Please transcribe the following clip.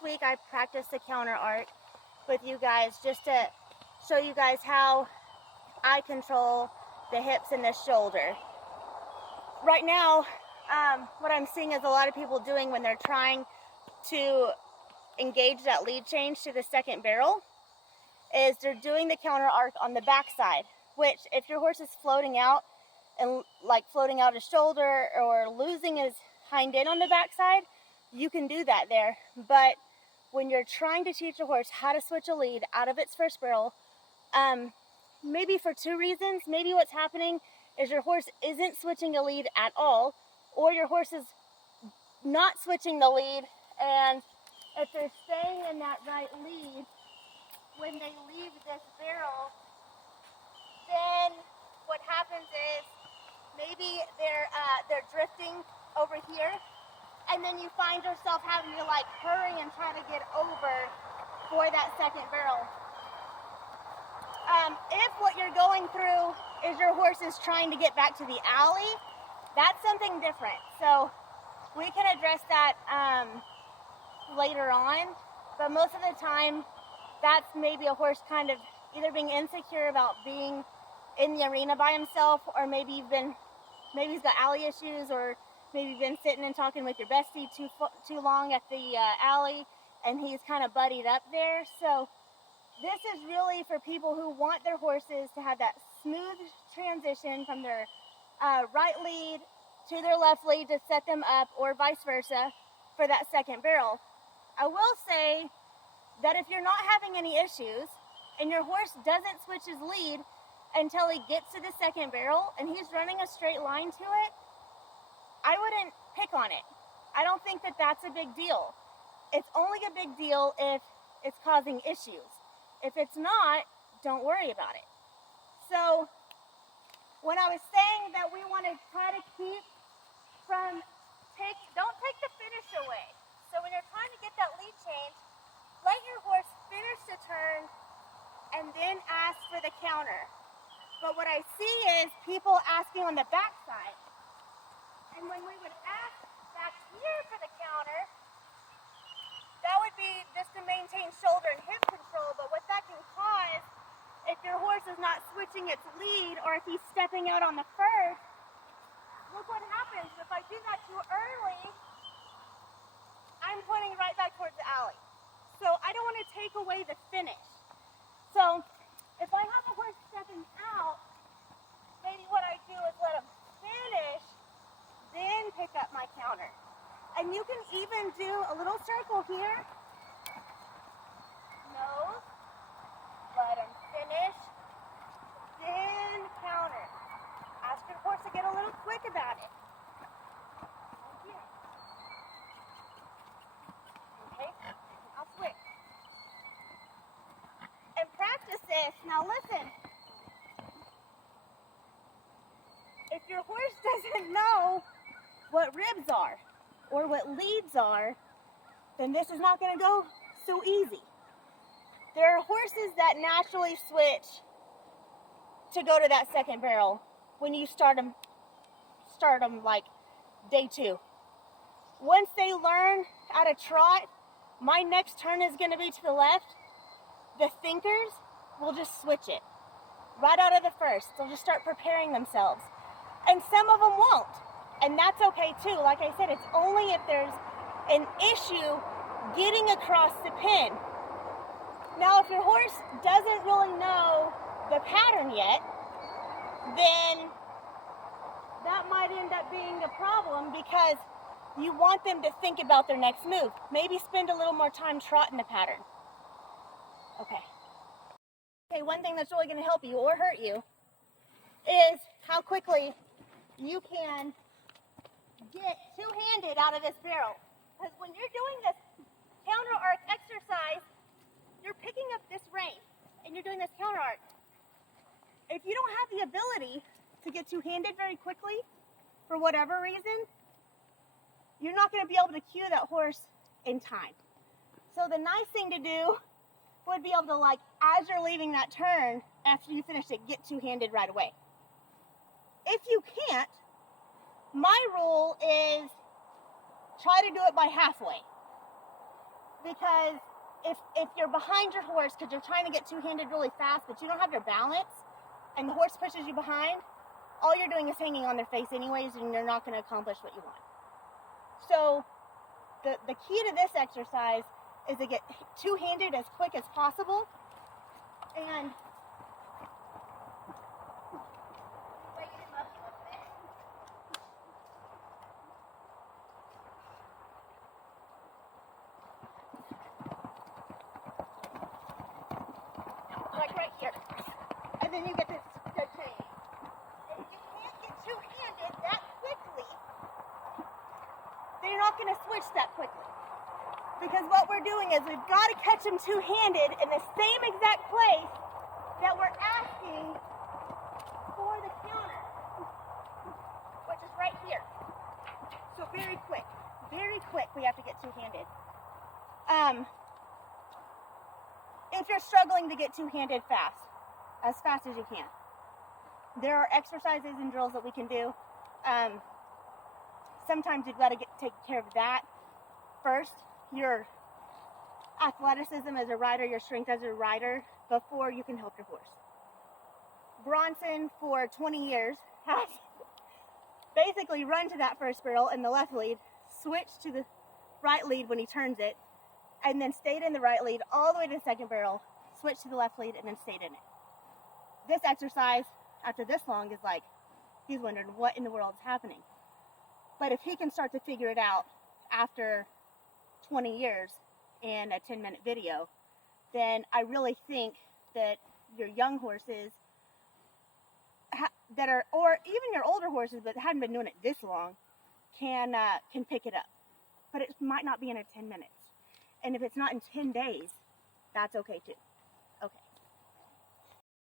last week I practiced a counter arc with you guys just to show you guys how I control the hips and the shoulder. Right now, what I'm seeing is a lot of people doing when they're trying to engage that lead change to the second barrel is they're doing the counter arc on the back side, which if your horse is floating out and like floating out his shoulder or losing his hind end on the back side, you can do that there. But when you're trying to teach a horse how to switch a lead out of its first barrel, maybe for two reasons. Maybe what's happening is your horse isn't switching a lead at all, or your horse is not switching the lead, and if they're staying in that right lead, when they leave this barrel, then what happens is maybe they're drifting over here, and then you find yourself having to like hurry and try to get over for that second barrel. If what you're going through is your horse is trying to get back to the alley, that's something different. So we can address that later on, but most of the time that's maybe a horse kind of either being insecure about being in the arena by himself, or maybe he's got alley issues, or maybe you've been sitting and talking with your bestie too long at the alley and he's kind of buddied up there. So this is really for people who want their horses to have that smooth transition from their right lead to their left lead to set them up, or vice versa for that second barrel. I will say that if you're not having any issues and your horse doesn't switch his lead until he gets to the second barrel and he's running a straight line to it, I wouldn't pick on it. I don't think that that's a big deal. It's only a big deal if it's causing issues. If it's not, don't worry about it. So when I was saying that we want to try to keep from, don't take the finish away. So when you're trying to get that lead change, let your horse finish the turn and then ask for the counter. But what I see is people asking on the back side. And when we would ask back here for the counter, that would be just to maintain shoulder and hip control. But what that can cause, if your horse is not switching its lead, or if he's stepping out on the first, look what happens. If I do that too early, I'm pointing right back towards the alley. So I don't want to take away the finish. So if I have a horse stepping out, maybe what I do is let him finish, then pick up my counter. And you can even do a little circle here. Nose, let him finish, then counter. Ask your horse to get a little quick about it. I'll switch. And practice this. Now listen. If your horse doesn't know what ribs are or what leads are, then this is not going to go so easy. There are horses that naturally switch to go to that second barrel when you start them like day 2. Once they learn at a trot, my next turn is going to be to the left, the thinkers will just switch it right out of the first. They'll just start preparing themselves. And some of them won't. And that's okay too. Like I said, it's only if there's an issue getting across the pin. Now, if your horse doesn't really know the pattern yet, then that might end up being a problem, because you want them to think about their next move. Maybe spend a little more time trotting the pattern. Okay, one thing that's really going to help you or hurt you is how quickly you can get two-handed out of this barrel. Because when you're doing this counter arc exercise, you're picking up this rein and you're doing this counter arc. If you don't have the ability to get two-handed very quickly, for whatever reason, you're not going to be able to cue that horse in time. So the nice thing to do would be able to, like, as you're leaving that turn, after you finish it, get two-handed right away. If you can't, my rule is try to do it by halfway. because if you're behind your horse because you're trying to get two-handed really fast, but you don't have your balance, and the horse pushes you behind, all you're doing is hanging on their face anyways, and you're not going to accomplish what you want. So the key to this exercise is to get two-handed as quick as possible, and straighten him up a little bit. Like right here. And then you get this good chain. If you can't get two-handed that quickly, then you're not going to switch that quickly. Because what we're doing is we've got to catch them two-handed in the same exact place that we're asking for the counter, which is right here. So very quick we have to get two-handed. If you're struggling to get two-handed as fast as you can, there are exercises and drills that we can do. Sometimes you've got to take care of that first, your athleticism as a rider, your strength as a rider, before you can help your horse. Bronson, for 20 years, has basically run to that first barrel in the left lead, switched to the right lead when he turns it, and then stayed in the right lead all the way to the second barrel, switched to the left lead, and then stayed in it. This exercise, after this long, is like, he's wondering what in the world is happening. But if he can start to figure it out after 20 years in a 10-minute video, then I really think that your young horses that are, or even your older horses that haven't been doing it this long, can pick it up. But it might not be in 10 minutes. And if it's not in 10 days, that's okay too.